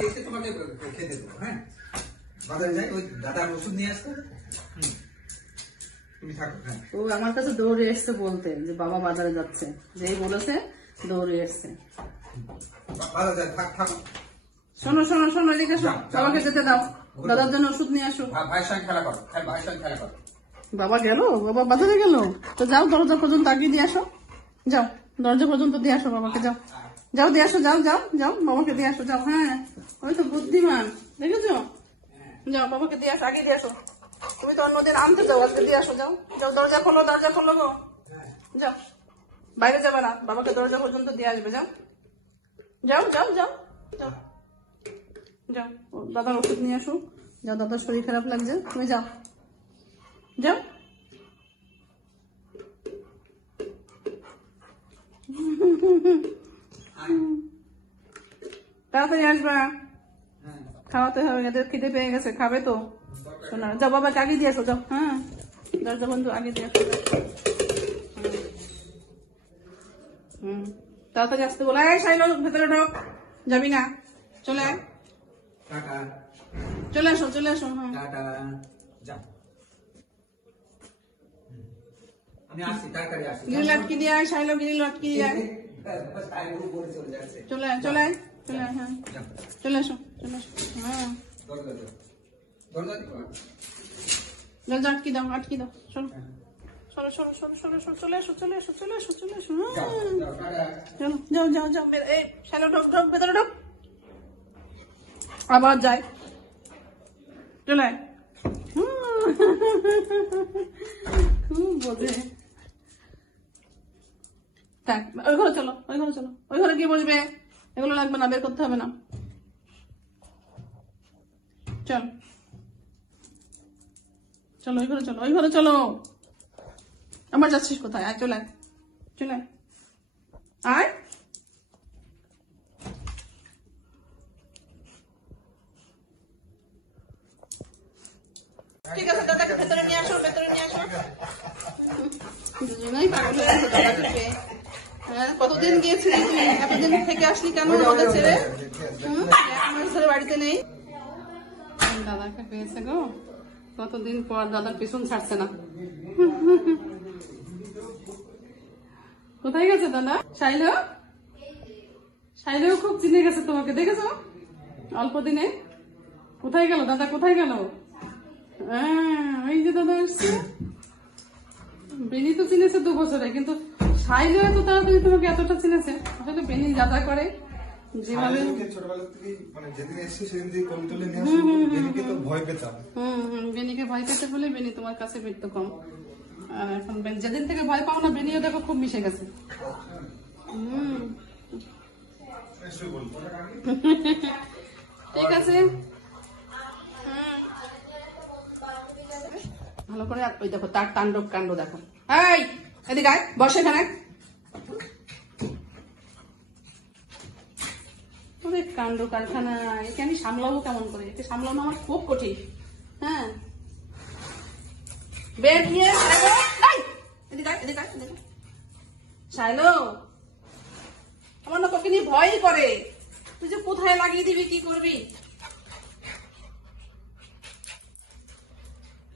এসে তোমাকে খেতে দেবো হ্যাঁ? বাজারে যাই ওই দাদার ওষুধ নিয়ে আসতে। হ্যাঁ। ও আমার কাছে দৌড়ে এসছে বলতে যে বাবা বাজারে যাচ্ছে। যেই বলেছে দৌড়ে এসছে। শোনো শোনো শোনো এদিকে। বাবাকে যেতে দাও। দাদার জন্য ওষুধ নিয়ে আসো। হ্যাঁ বাবা গেল? বাবা বাজারে গেল? তো যাও দরজা পর্যন্ত আগিয়ে দিয়ে আসো। যাও দরজা পর্যন্ত দিয়ে আসো বাবাকে যাও। যাও, দিয়ে আসো, যাও যাও যাও, বাবাকে দিয়ে আসো, যাও হ্যাঁ। ওই তো বুদ্ধিমান, দেখেছ? যাও, বাবাকে দিয়ে আসো, আগে দিয়ে আসো। তুমি তো অন্যদিন আনতে যাও, আজকে দিয়ে আসো, যাও। যাও, দরজা খোলো দরজা খোলো গো। যাও। বাইরে যাবে না, বাবাকে দরজা পর্যন্ত দিয়ে আসবে, যাও। যাও যাও যাও যাও। যাও দাদার ওষুধ নিয়ে আসো। যাও, দাদার শরীর খারাপ লাগছে, তুমি যাও। যাও। তাড়াতাড়ি আসবা। খাওয়াতে হবে এদের খিদে পেয়ে গেছে খাবে তো। শোনা যাও বাবাকে আগে দিয়ে আসো যাও। হ্যাঁ দরজা বন্ধু আগে দিয়ে আসো। হুম তাড়াতাড়ি আসতে বলো। এই সাইলো ভেতরে ঢোক। যাবি না? চলে আয়। চলে আসো চলে আসো হ্যাঁ। গিরিল আটকে দিয়ে আয় সাইলো গিরিল আটকে দিয়ে আয়। চলে চলে আয় চলে আয় চলে আয় হ্যাঁ। চলে আসো চলে আসো। হ্যাঁ। দরজা আটকে দাও আটকে দাও। চলে যাও যাও যাও এই শ্যালো ঢোক ঢোক ভেতরে ঢোক। আবার যায় চলে আয়। হুম। খুব বোঝে। থাক, ওই ঘরে চলো, ওই ঘরে চলো। ওই ঘরে গিয়ে বসবে। এগুলো লাগবে না, বের করতে হবে না। চল। চলো, ওই ঘরে চলো, ওই ঘরে চলো। আমার যাচ্ছিস কোথায়? আয়, চলে চলে আয়। ঠিক আছে, দাদাকে ভেতরে নিয়ে আসো, ভেতরে নিয়ে আসো। দুজনেই পাগল হয়ে গেছে, দাদাকে কতদিন গিয়েছিলি তুই এতদিন থেকে আসলি কেন আমাদের ছেড়ে? ধরে বাড়িতে নেই। দাদাকে পেয়েছে গো। কতদিন পর দাদার পিছন ছাড়ছে না। কোথায় গেছে দাদা? শাইল? শাইলেও খুব চিনে গেছে তোমাকে দেখেছ? অল্প দিনে। কোথায় গেল দাদা? কোথায় গেল? হ্যাঁ, এই যে দাদা আসছে। বেনি তো চিনেছে দু বছরে কিন্তু শাইলেও এত তাড়াতাড়ি তোমাকে এতটা চিনেছে। আসলে বেনি যা যা করে। যেভাবে ছোটবেলা মানে যেদিন এসেছি সেদিন থেকে কোল নিয়ে আসি। বেনিকে তো ভয় পেতাম। হুম হুম বেনিকে ভয় পেতে বলে বেনি তোমার কাছে কম। এখন যেদিন থেকে ভয় পাও না বেনিও দেখো খুব মিশে গেছে। হুম। ঠিক আছে। হুম। ভালো করে ওই দেখো তার তাণ্ডব কাণ্ড দেখো। এই! এদিকে আয়, বসে এখানে। কাণ্ড কারখানা, একে আমি সামলাবো কেমন করে? একে সামলানো আমার খুব কঠিন। হ্যাঁ। না তোকে নিয়ে ভয়ই করে। তুই যে কোথায় লাগিয়ে দিবি, কি করবি?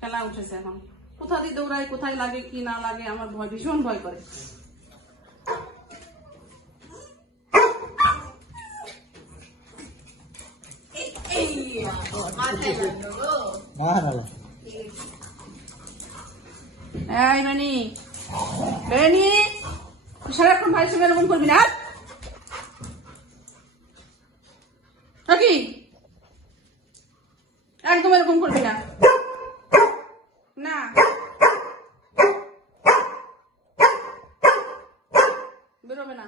খেলা উঠেছে এখন। কোথা দিয়ে দৌড়ায় কোথায় লাগে কি না লাগে আমার ভয় ভীষণ ভয় করে এই বেনি বেনি সারাক্ষণ ভাইয়ের সঙ্গে এরকম করবি না নাকি একদম এরকম করবি না না বেরোবে না।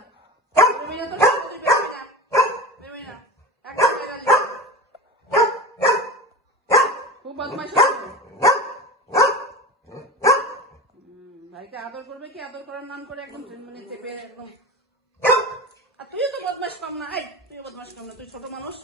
খুব বদমাইশ ভাইকে আদর করবে কি? আদর করার নাম করে একদম মানে চেপে একদম। আর তুইও তো বদমাস কম না এই তুইও বদমাস কম না তুই ছোট মানুষ।